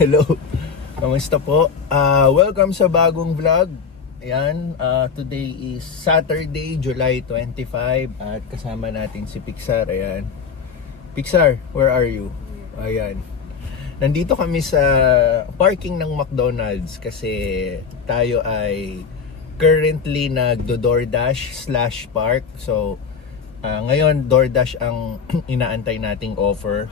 Hello, kamusta po? Welcome sa bagong vlog. Ayan, today is Saturday, July 25 at kasama natin si Pixar. Ayan. Pixar, where are you? Ayan. Nandito kami sa parking ng McDonald's kasi tayo ay currently nagdo-DoorDash/park. So, ngayon DoorDash ang inaantay nating offer.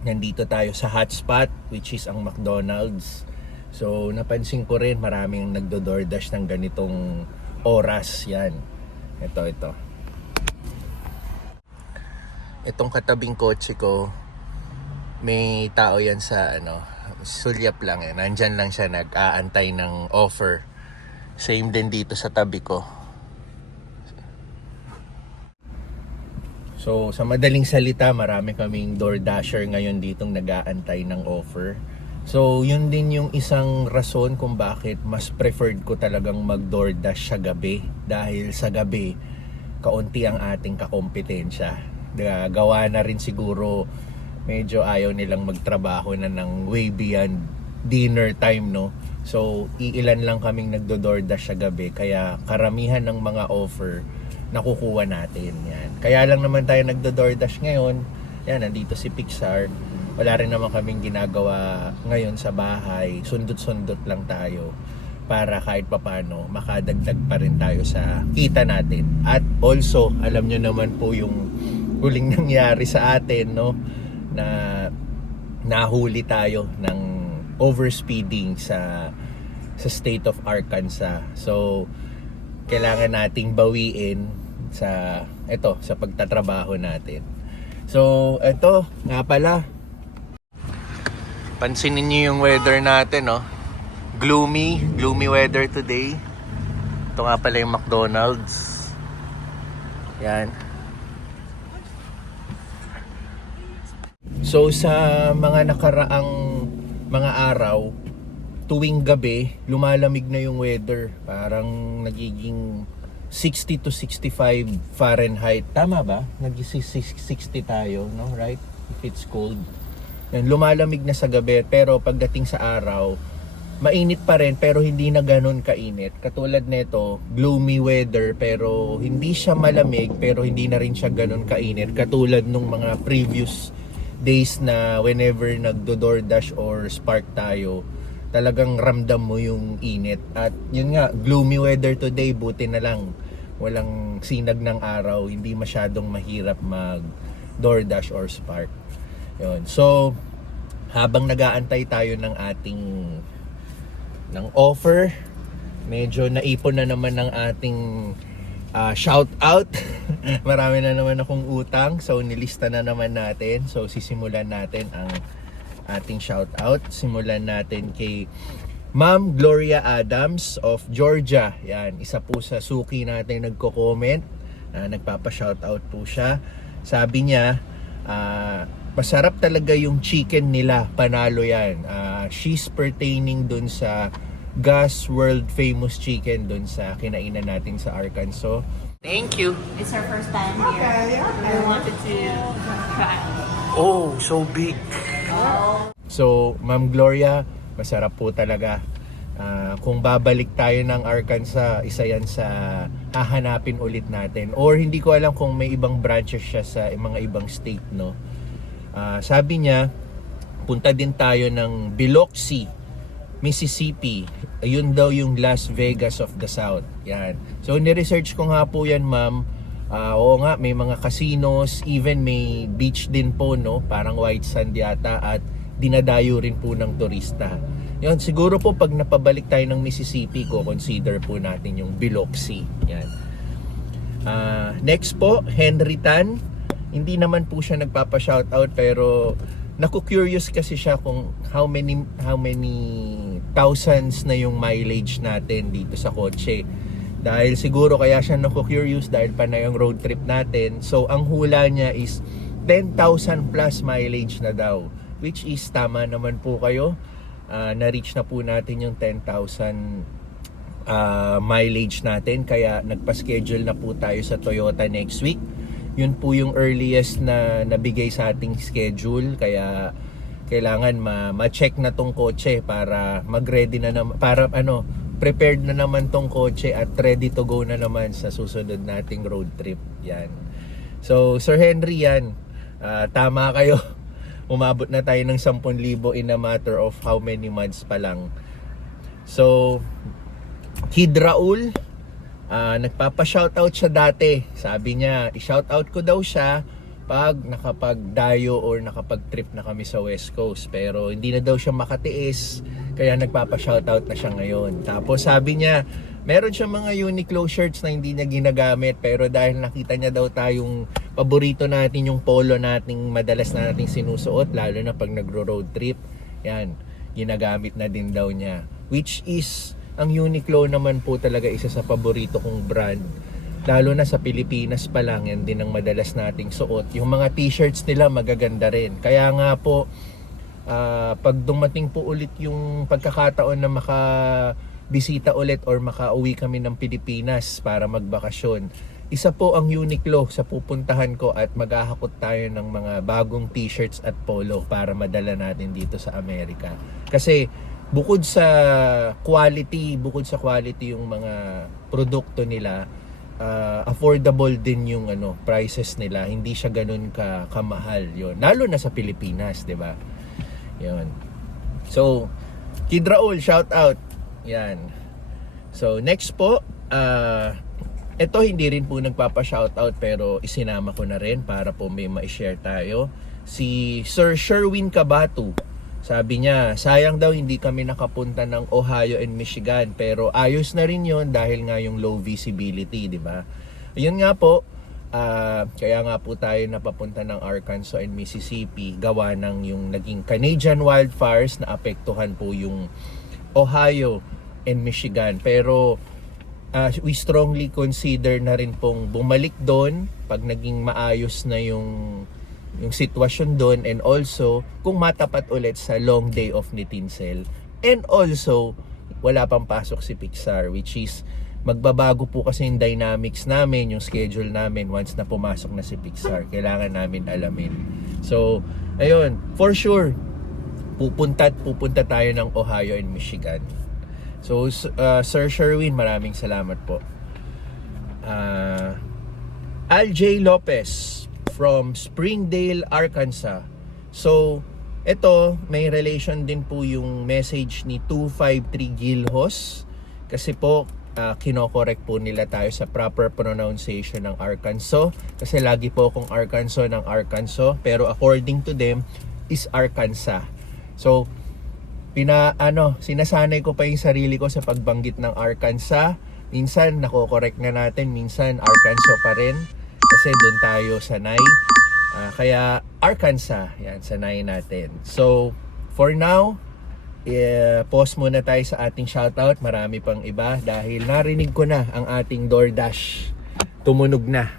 Nandito tayo sa hotspot, which is ang McDonald's. So napansin ko rin maraming nagdo-DoorDash ng ganitong oras. Yan, ito itong katabing kotse ko, may tao yan sa sulyap lang nandyan lang siya nag-aantay ng offer. Same din dito sa tabi ko. So, sa madaling salita, marami kaming DoorDasher ngayon ditong nag-aantay ng offer. So, yun din yung isang rason kung bakit mas preferred ko talagang mag-DoorDash sa gabi. Dahil sa gabi, kaunti ang ating kakompetensya. Gawa na rin siguro, medyo ayaw nilang magtrabaho na ng way beyond dinner time, no? So, iilan lang kaming nagdo-DoorDash sa gabi. Kaya karamihan ng mga offer nakukuha natin. Yan. Kaya lang naman tayo nagdo-DoorDash ngayon. Yan, nandito si Pixar. Wala rin naman kaming ginagawa ngayon sa bahay. Sundot-sundot lang tayo para kahit papano makadagdag pa rin tayo sa kita natin. At also, alam nyo naman po yung huling nangyari sa atin, no? Na nahuli tayo ng overspeeding sa state of Arkansas. So, kailangan nating bawiin sa pagtatrabaho natin. So, ito nga pala. Pansinin niyo yung weather natin, no? Gloomy weather today. Ito nga pala yung McDonald's. Yan. So, sa mga nakaraang mga araw, tuwing gabi, lumalamig na yung weather. Parang nagiging 60 to 65 Fahrenheit. Tama ba? Nag-60 tayo, no? Right? If it's cold. Yan, lumalamig na sa gabi, pero pagdating sa araw, mainit pa rin, pero hindi na ganun kainit. Katulad nito, gloomy weather, pero hindi siya malamig, pero hindi na rin siya ganun kainit. Katulad nung mga previous days na whenever nagdo-DoorDash or Spark tayo, talagang ramdam mo yung init. At yun nga, gloomy weather today, buti na lang walang sinag ng araw, hindi masyadong mahirap mag DoorDash or Spark. Yun. So, habang nag-aantay tayo ng ating offer, medyo naipon na naman ng ating shout out. Marami na naman akong utang, so nilista na naman natin. So sisimulan natin ang ating shout out. Simulan natin kay Ma'am Gloria Adams of Georgia. Yan, isa po sa suki natin nagko-comment. Nagpapa-shout out po siya. Sabi niya, masarap talaga yung chicken nila. Panalo yan. She's pertaining dun sa Gus World Famous Chicken dun sa kinainan natin sa Arkansas. Thank you. It's our first time here. I wanted to try. Oh, so big. So, Ma'am Gloria, masarap po talaga. Kung babalik tayo ng Arkansas, isa yan sa hahanapin ulit natin. Or hindi ko alam kung may ibang branches siya sa mga ibang state, no? Sabi niya, punta din tayo ng Biloxi, Mississippi. Ayun daw yung Las Vegas of the South. Yan. So, ni-research ko nga po yan, ma'am. Oo nga, may mga casinos, even may beach din po, no? Parang white sand yata, at dinadayo rin po ng turista. Yun, siguro po pag napabalik tayo ng Mississippi, consider po natin yung Biloxi. Yan. Next po, Henry Tan. Hindi naman po siya nagpapa-shoutout, pero naku-curious kasi siya kung how many thousands na yung mileage natin dito sa kotse. Dahil siguro kaya siya naku-curious dahil pa na yung road trip natin. So, ang hula niya is 10,000 plus mileage na daw. Which is tama naman po kayo. Na-reach na po natin yung 10,000 mileage natin. Kaya nagpa-schedule na po tayo sa Toyota next week. Yun po yung earliest na nabigay sa ating schedule. Kaya kailangan ma-check na tong kotse para mag-ready na naman, para prepared na naman tong kotse at ready to go na naman sa susunod nating road trip. Yan. So, Sir Henry, yan. Tama kayo. Umabot na tayo ng 10,000 in a matter of how many months pa lang. So, Kid Raul, nagpapa-shoutout siya dati. Sabi niya, i-shoutout ko daw siya pag nakapag-dayo or nakapag-trip na kami sa West Coast. Pero hindi na daw siya makatiis, kaya nagpapa-shoutout na siya ngayon. Tapos sabi niya, meron siya mga Uniqlo shirts na hindi niya ginagamit, pero dahil nakita niya daw tayong paborito natin, yung polo nating madalas na nating sinusuot, lalo na pag nagro-road trip, yan, ginagamit na din daw niya. Which is, ang Uniqlo naman po talaga isa sa paborito kong brand. Lalo na sa Pilipinas pa lang, yan din ang madalas nating suot. Yung mga t-shirts nila magaganda rin. Kaya nga po, pag dumating po ulit yung pagkakataon na makabisita ulit or makauwi kami ng Pilipinas para magbakasyon, isa po ang Uniqlo sa pupuntahan ko at maghahakot tayo ng mga bagong t-shirts at polo para madala natin dito sa Amerika. Kasi bukod sa quality yung mga produkto nila, affordable din yung prices nila. Hindi siya ganun kamahal yon. Lalo na sa Pilipinas, 'di ba? 'Yon. So, Kid Raul, shout out. Yan. So, next po, ito hindi rin po nagpapa-shoutout pero isinama ko na rin para po may ma-share tayo. Si Sir Sherwin Cabatu. Sabi niya, sayang daw hindi kami nakapunta ng Ohio and Michigan, pero ayos na rin yon dahil nga yung low visibility, di ba? Ayun nga po, kaya nga po tayo napapunta ng Arkansas and Mississippi, gawa ng yung naging Canadian wildfires na apektuhan po yung Ohio and Michigan. Pero we strongly consider na rin pong bumalik doon pag naging maayos na yung sitwasyon doon, and also kung matapat ulit sa long day of ni Tinsel, and also wala pang pasok si Pixar, which is magbabago po kasi yung dynamics namin, yung schedule namin once na pumasok na si Pixar. Kailangan namin alamin. So ayun, for sure pupunta tayo ng Ohio and Michigan. So Sir Sherwin, maraming salamat po. Al-J. Lopez from Springdale, Arkansas. So, ito, may relation din po yung message ni 253 Gilhos. Kasi po, kinokorek po nila tayo sa proper pronunciation ng Arkansas. Kasi lagi po akong Arkansas ng Arkansas. Pero according to them, is Arkansas. So, sinasanay ko pa yung sarili ko sa pagbanggit ng Arkansas. Minsan, nakokorek na natin. Minsan, Arkansas pa rin. Kasi doon tayo sanay. Kaya Arkansas, yan, sanay natin. So, for now, pause muna tayo sa ating shoutout. Marami pang iba dahil narinig ko na ang ating DoorDash. Tumunog na.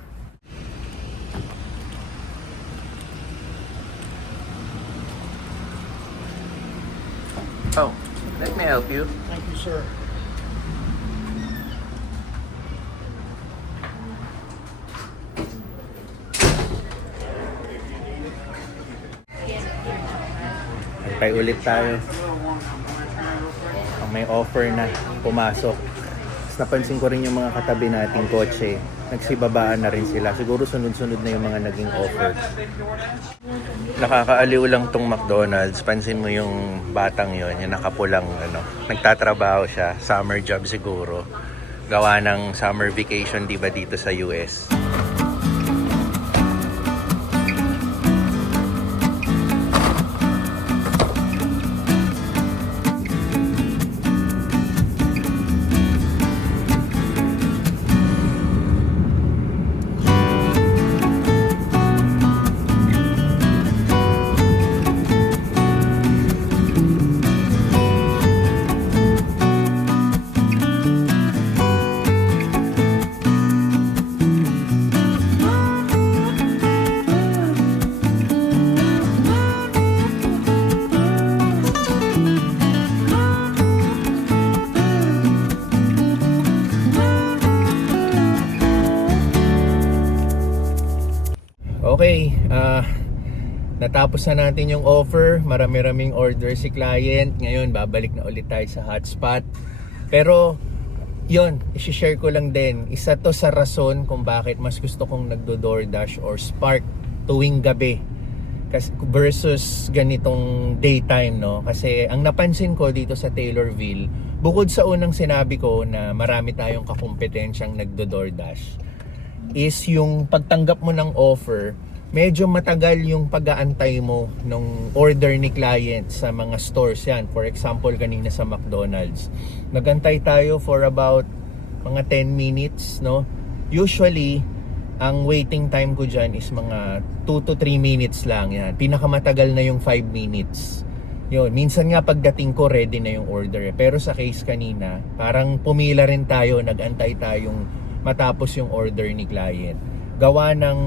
Oh, let me help you. Thank you, sir. Antay ulit tayo. May offer na pumasok. Tapos napansin ko rin yung mga katabi nating kotse. Nagsibabaan na rin sila. Siguro sunod-sunod na yung mga naging offer. Nakakaaliw lang tong McDonald's. Pansin mo yung batang yon, yung nakapulang nagtatrabaho siya. Summer job siguro. Gawa ng summer vacation, di ba, dito sa US. natapos na natin yung offer, marami-raming order si client. Ngayon, babalik na ulit tayo sa hotspot. Pero, yun, isi-share ko lang din. Isa to sa rason kung bakit mas gusto kong nagdo-DoorDash or Spark tuwing gabi versus ganitong daytime, no? Kasi ang napansin ko dito sa Taylorville, bukod sa unang sinabi ko na marami tayong kakompetensyang nagdo-DoorDash, is yung pagtanggap mo ng offer, medyo matagal yung pag-aantay mo ng order ni client sa mga stores yan. For example, kanina sa McDonald's, nagantay tayo for about mga 10 minutes, no? Usually, ang waiting time ko dyan is mga 2 to 3 minutes lang yan. Pinakamatagal na yung 5 minutes. Yun, minsan nga pagdating ko, ready na yung order. Pero sa case kanina, parang pumila rin tayo, nag-antay tayong matapos yung order ni client. Gawa ng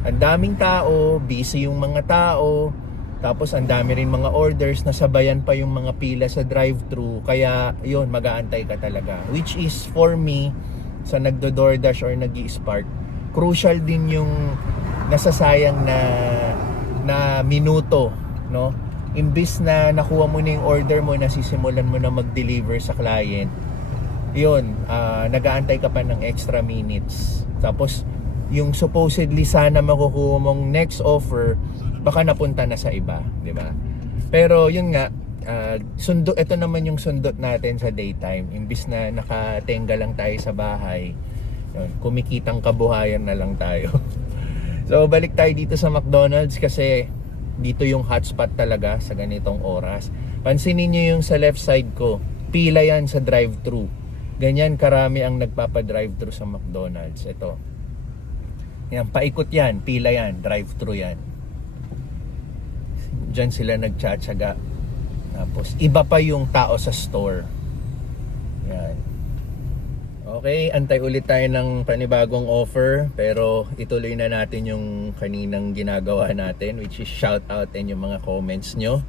ang daming tao, busy yung mga tao, tapos ang dami rin mga orders, nasabayan pa yung mga pila sa drive-thru. Kaya yun, mag-aantay ka talaga. Which is for me, sa nagdo-DoorDash or nag-i-Spark, crucial din yung nasasayang na minuto, no? Imbis na nakuha mo na yung order mo, nasisimulan mo na mag-deliver sa client, yun, nag-aantay ka pa ng extra minutes. Tapos yung supposedly sana makukuha mong next offer, baka napunta na sa iba, di ba? Pero yun nga, ito naman yung sundot natin sa daytime. Imbis na nakatenga lang tayo sa bahay, yun, kumikitang kabuhayan na lang tayo. So balik tayo dito sa McDonald's kasi dito yung hotspot talaga sa ganitong oras. Pansinin nyo yung sa left side ko, pila yan sa drive-thru. Ganyan karami ang nagpapa-drive-thru sa McDonald's. Ito, yan, paikot yan, pila yan, drive-thru yan. Diyan sila nagtsatsaga. Tapos iba pa yung tao sa store. Yan. Okay, antay ulit tayo ng panibagong offer, pero ituloy na natin yung kaninang ginagawa natin, which is shout out and yung mga comments nyo.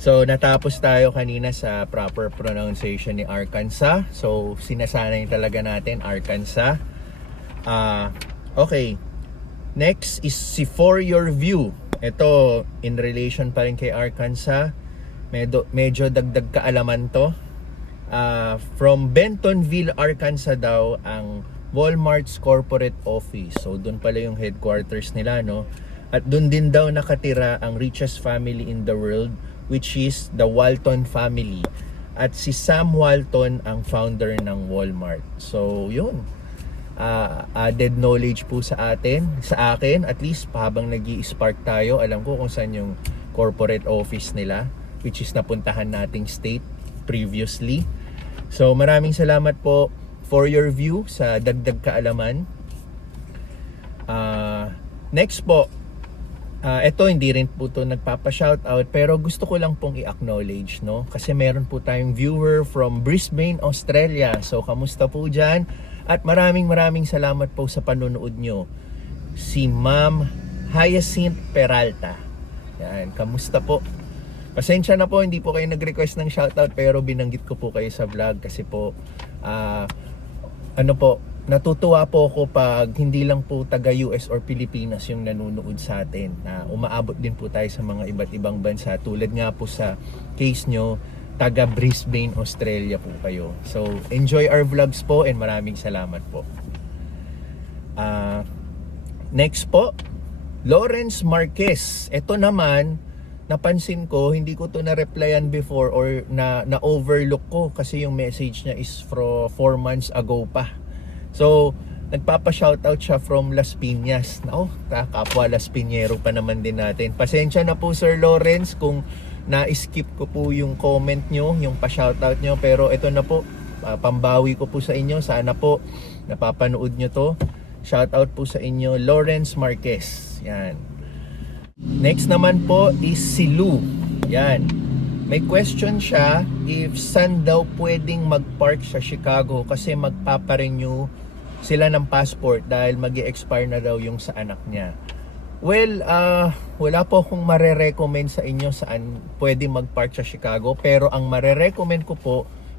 So natapos tayo kanina sa proper pronunciation ni Arkansas. So sinasanay talaga natin Arkansas. Okay, next is si For Your View. Ito in relation pa rin kay Arkansas. Medyo dagdag kaalaman to. From Bentonville, Arkansas daw ang Walmart's corporate office. So doon pala yung headquarters nila, no? At doon din daw nakatira ang richest family in the world, which is the Walton family. At si Sam Walton ang founder ng Walmart. So yun, added knowledge po sa akin, at least habang nag-i-Spark tayo, alam ko kung saan yung corporate office nila, which is napuntahan nating state previously. So maraming salamat po For Your View sa dagdag kaalaman. Next po, ito hindi rin po to nagpapa-shoutout, pero gusto ko lang pong i-acknowledge, no? Kasi meron po tayong viewer from Brisbane, Australia. So kamusta po dyan? At maraming salamat po sa panonood nyo. Si Ma'am Hyacinth Peralta. Yan, kamusta po? Pasensya na po, hindi po kayo nag-request ng shoutout, pero binanggit ko po kayo sa vlog kasi po, natutuwa po ako pag hindi lang po taga US or Pilipinas yung nanonood sa atin. Umaabot din po tayo sa mga iba't ibang bansa. Tulad nga po sa case nyo, taga Brisbane, Australia po kayo. So, enjoy our vlogs po and maraming salamat po. Next po, Lawrence Marquez. Ito naman, napansin ko, hindi ko to na-replyan before or na-overlook ko kasi yung message niya is 4 months ago pa. So, nagpapa-shoutout siya from Las Piñas. Kapwa Las Piñero pa naman din natin. Pasensya na po Sir Lawrence kung na-skip ko po yung comment nyo, yung pa-shoutout nyo. Pero ito na po, pambawi ko po sa inyo. Sana po napapanood nyo to. Shoutout po sa inyo, Lawrence Marquez. Yan. Next naman po is si Lou. Yan. May question siya if saan daw pwedeng mag-park sa Chicago kasi magpaparenew sila ng passport dahil mag-i-expire na daw yung sa anak niya. Well, wala po akong marerecommend sa inyo saan pwedeng mag-park sa Chicago, pero ang marerecommend ko po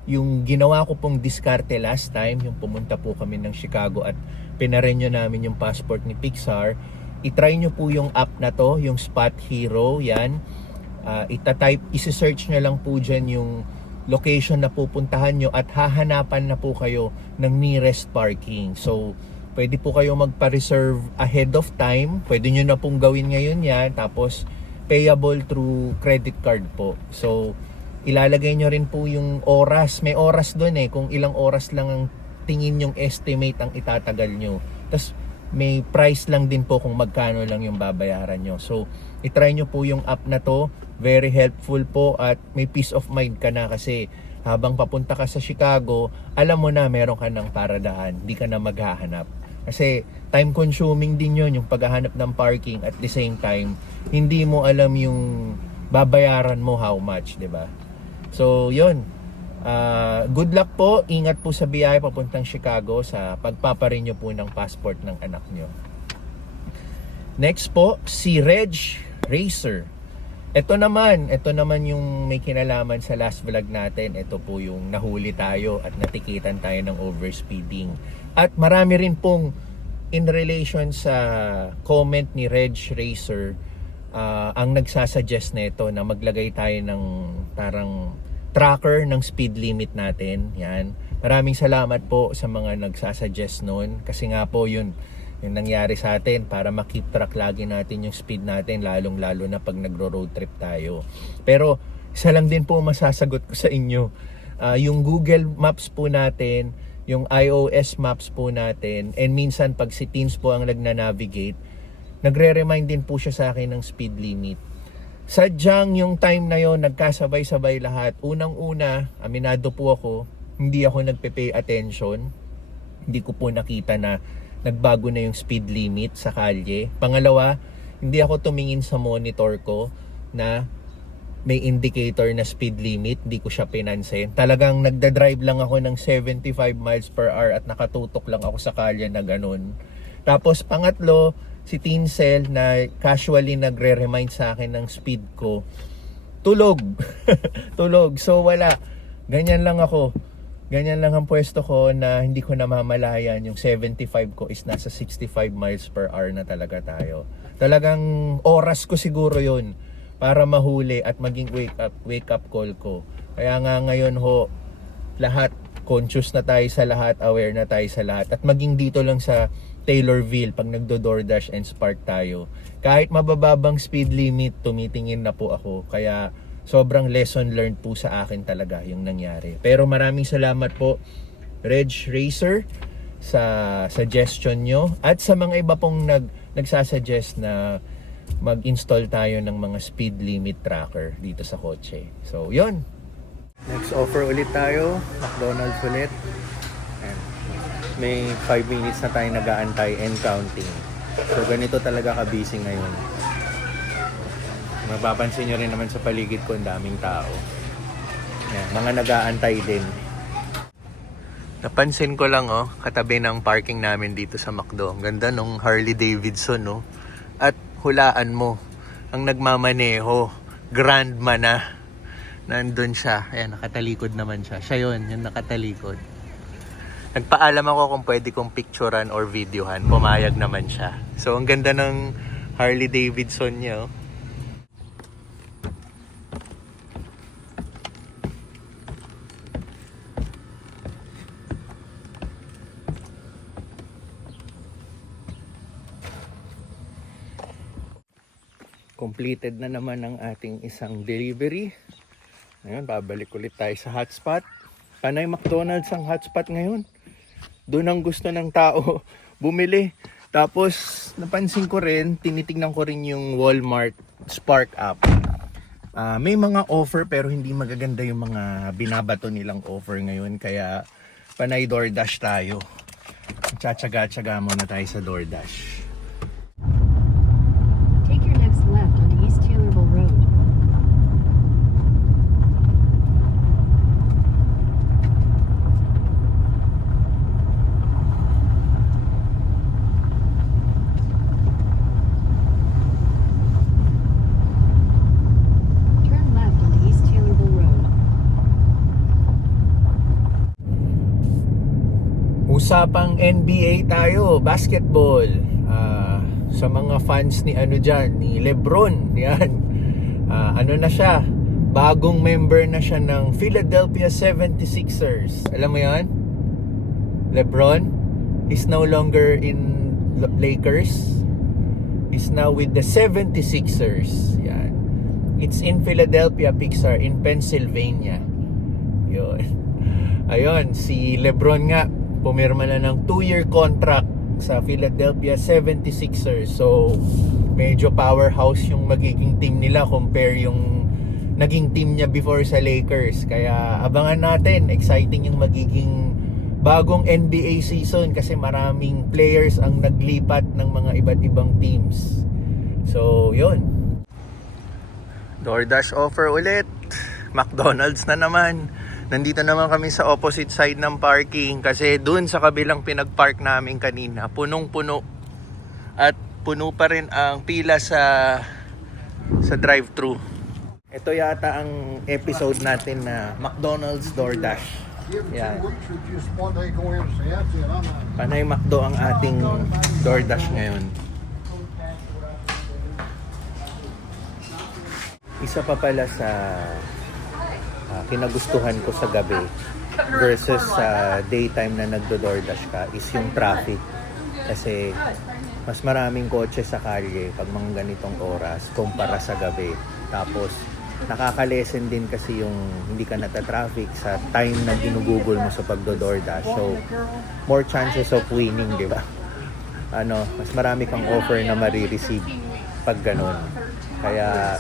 yung ginawa ko pong diskarte last time, yung pumunta po kami ng Chicago at pinarenew namin yung passport ni Pixar. i-try nyo po yung app na to, yung Spot Hero, yan. Isi-search nyo lang po dyan yung location na pupuntahan nyo at hahanapan na po kayo ng nearest parking. So, pwede po kayo magpa-reserve ahead of time. Pwede nyo na pong gawin ngayon yan. Tapos, payable through credit card po. So, ilalagay nyo rin po yung oras. May oras doon kung ilang oras lang ang tingin yung estimate ang itatagal nyo. Tapos, may price lang din po kung magkano lang yung babayaran nyo. So, itry nyo po yung app na to. Very helpful po at may peace of mind ka na kasi habang papunta ka sa Chicago, alam mo na meron ka ng paradahan. Hindi ka na maghahanap. Kasi time consuming din yun yung paghahanap ng parking at the same time, hindi mo alam yung babayaran mo how much, di ba? So, yun. Good luck po. Ingat po sa biyahe papuntang Chicago sa pagpaparenew po ng passport ng anak nyo. Next po, si Reg Racer. Ito naman yung may kinalaman sa last vlog natin. Ito po yung nahuli tayo at natikitan tayo ng overspeeding. At marami rin pong in relation sa comment ni Reg Racer, ang nagsasuggest nito na maglagay tayo ng parang tracker ng speed limit natin. Yan. Maraming salamat po sa mga nagsasuggest noon kasi nga po yun yung nangyari sa atin para makip track lagi natin yung speed natin lalong-lalo na pag nagro-road trip tayo. Pero isa lang din po masasagot ko sa inyo. Yung Google Maps po natin, yung iOS Maps po natin, and minsan pag si Teams po ang nagna-navigate, nagre-remind din po siya sa akin ng speed limit. Sadyang yung time na yon nagkasabay-sabay lahat. Unang-una, aminado po ako, hindi ako nagpe-pay attention. Hindi ko po nakita na nagbago na yung speed limit sa kalye. Pangalawa, hindi ako tumingin sa monitor ko na may indicator na speed limit. Hindi ko siya pinansin. Talagang nagda-drive lang ako ng 75 miles per hour at nakatutok lang ako sa kalye na ganun. Tapos pangatlo, si Tinsel na casually nagre-remind sa akin ng speed ko, tulog. Tulog. So wala. Ganyan lang ako. Ganyan lang ang pwesto ko na hindi ko namamalayan. Yung 75 ko is nasa 65 miles per hour na talaga tayo. Talagang oras ko siguro yun para mahuli at maging wake up call ko. Kaya nga ngayon ho, lahat conscious na tayo sa lahat, aware na tayo sa lahat. At maging dito lang sa Taylorville, pag nagdo-DoorDash and Spark tayo, kahit mabababang speed limit, tumitingin na po ako. Kaya sobrang lesson learned po sa akin talaga yung nangyari. Pero maraming salamat po, Reg Racer, sa suggestion nyo at sa mga iba pong nagsasuggest na mag-install tayo ng mga speed limit tracker dito sa kotse. So, yun. Next offer ulit tayo. McDonald's ulit. Ayan. May 5 minutes na tayo nag-aantay and counting. So, ganito talaga ka-busy ngayon. Mapapansin nyo rin naman sa paligid ko, ang daming tao. Ayan, mga nag-aantay din. Napansin ko lang, katabi ng parking namin dito sa McDo. Ang ganda nung Harley Davidson, At hulaan mo, ang nagmamaneho, grandma na. Nandun siya. Ayan, nakatalikod naman siya. Siya yun, yung nakatalikod. Nagpaalam ako kung pwede kong picturean or videohan. Pumayag naman siya. So, ang ganda ng Harley Davidson niya, Completed na naman ang ating isang delivery. Ngayon, babalik ulit tayo sa hotspot. Panay McDonald's ang hotspot ngayon. Doon ang gusto ng tao bumili. Tapos, napansin ko rin, tinitingnan ko rin yung Walmart Spark app. May mga offer pero hindi magaganda yung mga binabato nilang offer ngayon. Kaya, panay DoorDash tayo. Tsatsaga-tsaga muna tayo sa DoorDash. Usapang NBA tayo, basketball. sa mga fans ni ano dyan, ni Lebron, yan. Ano na siya, bagong member na siya ng Philadelphia 76ers. Alam mo yan? Lebron is no longer in Lakers. He's now with the 76ers. Yan. It's in Philadelphia, Pixar, in Pennsylvania. Yun. Ayun, si Lebron nga, pumirma na ng 2-year contract sa Philadelphia 76ers. So, medyo powerhouse yung magiging team nila compare yung naging team niya before sa Lakers. Kaya abangan natin, exciting yung magiging bagong NBA season kasi maraming players ang naglipat ng mga iba't ibang teams. So, yun. DoorDash offer ulit. McDonald's na naman. Nandito naman kami sa opposite side ng parking kasi dun sa kabilang pinag-park namin kanina, punong-puno. At puno pa rin ang pila sa drive-thru. Ito yata ang episode natin na McDonald's DoorDash. Yan. Panay McDo ang ating DoorDash ngayon. Isa pa pala sa kinagustuhan ko sa gabi versus sa daytime na nagdo-DoorDash ka is yung traffic. Kasi mas maraming kotse sa kalye pag mga ganitong oras kumpara sa gabi. Tapos nakakalesen din kasi yung hindi ka nata-traffic sa time na ginugugol mo sa pagdo-DoorDash. So, more chances of winning, di ba? Mas marami kang offer na marireceive pag ganun. Kaya,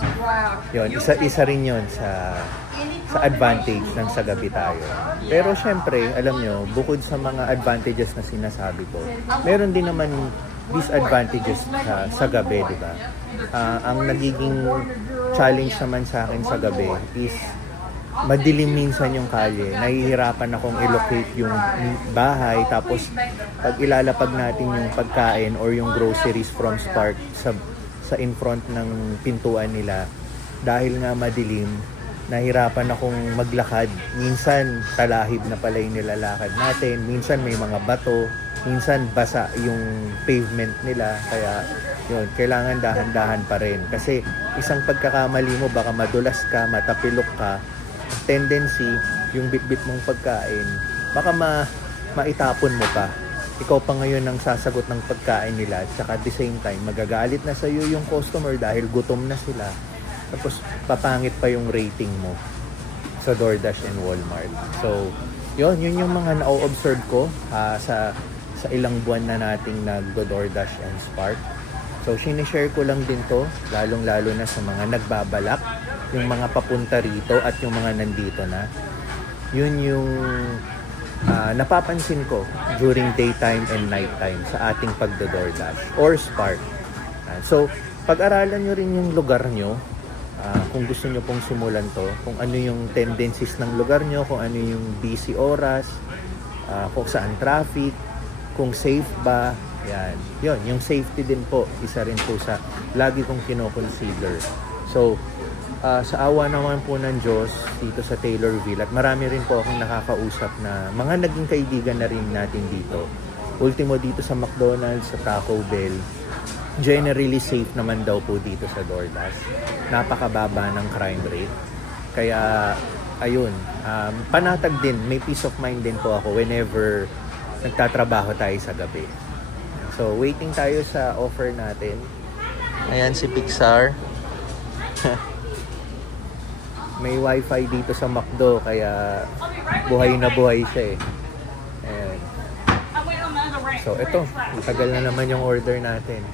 yun, isa rin yun sa advantage ng sa gabi tayo. Pero syempre, alam nyo, bukod sa mga advantages na sinasabi ko, meron din naman disadvantages sa gabi, di ba? Ang nagiging challenge naman sa akin sa gabi is madilim minsan yung kalye. Nahihirapan akong i-locate yung bahay. Tapos pag ilalapag natin yung pagkain or yung groceries from Spark sa in front ng pintuan nila, dahil nga madilim, nahirapan akong maglakad. Minsan talahib na pala yung nilalakad natin. Minsan may mga bato. Minsan basa yung pavement nila. Kaya yun, kailangan dahan-dahan pa rin. Kasi isang pagkakamali mo, baka madulas ka, matapilok ka. Tendency, yung bitbit mong pagkain, baka maitapon mo pa. Ikaw pa ngayon ang sasagot ng pagkain nila. At saka at the same time, magagalit na sa'yo yung customer dahil gutom na sila. Tapos papangit pa yung rating mo sa DoorDash and Walmart. So, yun yung mga na-observe ko sa ilang buwan na nating nag-DoorDash and Spark. So, sinishare ko lang din to, lalong-lalo na sa mga nagbabalak, yung mga papunta rito at yung mga nandito na. Yun yung napapansin ko during daytime and nighttime sa ating pagdo-DoorDash or Spark. So, pag-aralan nyo rin yung lugar nyo, kung gusto nyo pong simulan to, kung ano yung tendencies ng lugar nyo, kung ano yung busy oras, kung saan traffic, kung safe ba, yan. Yun, yung safety din po, isa rin po sa lagi kong kino-consider. So, sa awa naman po ng Diyos dito sa Taylorville, at marami rin po akong nakakausap na mga naging kaibigan na rin natin dito. Ultimo dito sa McDonald's, sa Taco Bell, generally safe naman daw po dito sa DoorDash. Napakababa ng crime rate. Kaya, ayun, panatag din, may peace of mind din po ako whenever nagtatrabaho tayo sa gabi. So, waiting tayo sa offer natin. Ayan si Pixar. May wifi dito sa McDo, kaya buhay na buhay siya eh. Ayan. So, ito, matagal na naman yung order natin.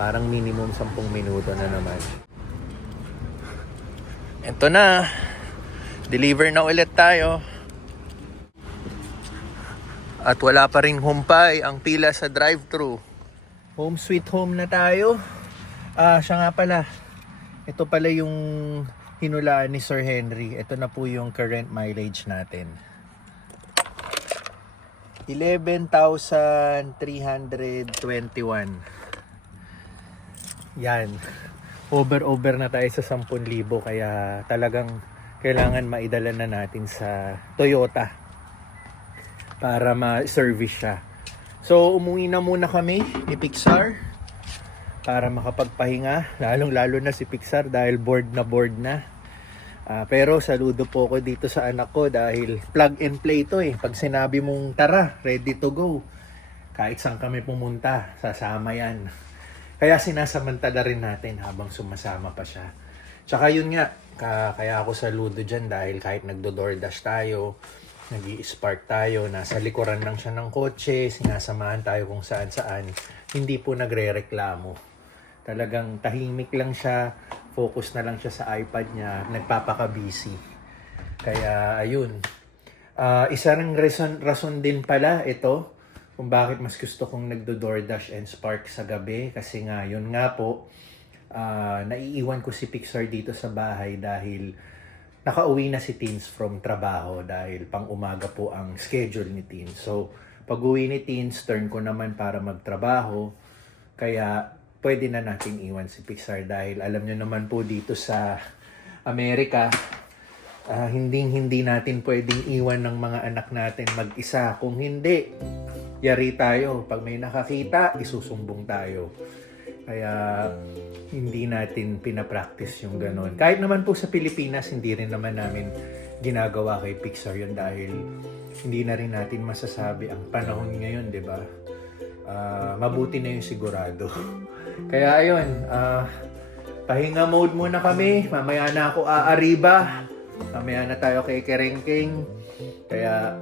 Parang minimum 10 minuto na naman. Ito na. Deliver na ulit tayo. At wala pa rin humpay ang pila sa drive-thru. Home sweet home na tayo. Siya nga pala. Ito pala yung hinulaan ni Sir Henry. Ito na po yung current mileage natin. 11,321. Yan. Over na tayo sa 10,000 kaya talagang kailangan maidala na natin sa Toyota para ma-service siya. So umuwi na muna kami ni Pixar para makapagpahinga, lalong-lalo na si Pixar dahil bored na. Pero saludo po ko dito sa anak ko dahil plug and play to eh. Pag sinabi mong tara, ready to go, kahit saan kami pumunta, sasama yan. Kaya sinasamantala rin natin habang sumasama pa siya. Tsaka yun nga, kaya ako saludo dyan dahil kahit nagdo-DoorDash tayo, nag-i-spark tayo, nasa likuran lang siya ng kotse, sinasamahan tayo kung saan-saan, hindi po nagre-reklamo. Talagang tahimik lang siya, focus na lang siya sa iPad niya, nagpapaka-busy. Kaya ayun, isa ring rason din pala ito kung bakit mas gusto kong nagdo-DoorDash and Spark sa gabi. Kasi nga, yun nga po, naiiwan ko si Pixar dito sa bahay dahil nakauwi na si Teens from trabaho dahil pang umaga po ang schedule ni Teens. So, pag uwi ni Teens, turn ko naman para magtrabaho. Kaya, pwede na nating iwan si Pixar dahil alam nyo naman po dito sa Amerika, hindi natin pwedeng iwan ng mga anak natin mag-isa. Kung hindi, yari tayo. Pag may nakakita, isusumbong tayo. Kaya hindi natin pinapractice yung ganon. Kahit naman po sa Pilipinas, hindi rin naman namin ginagawa kay Pixar yun dahil hindi na rin natin masasabi ang panahon ngayon, di ba? Mabuti na yung sigurado. Kaya ayun, pahinga mode muna kami. Mamaya na ako aariba. Mamaya na tayo kay Kerengking. Kaya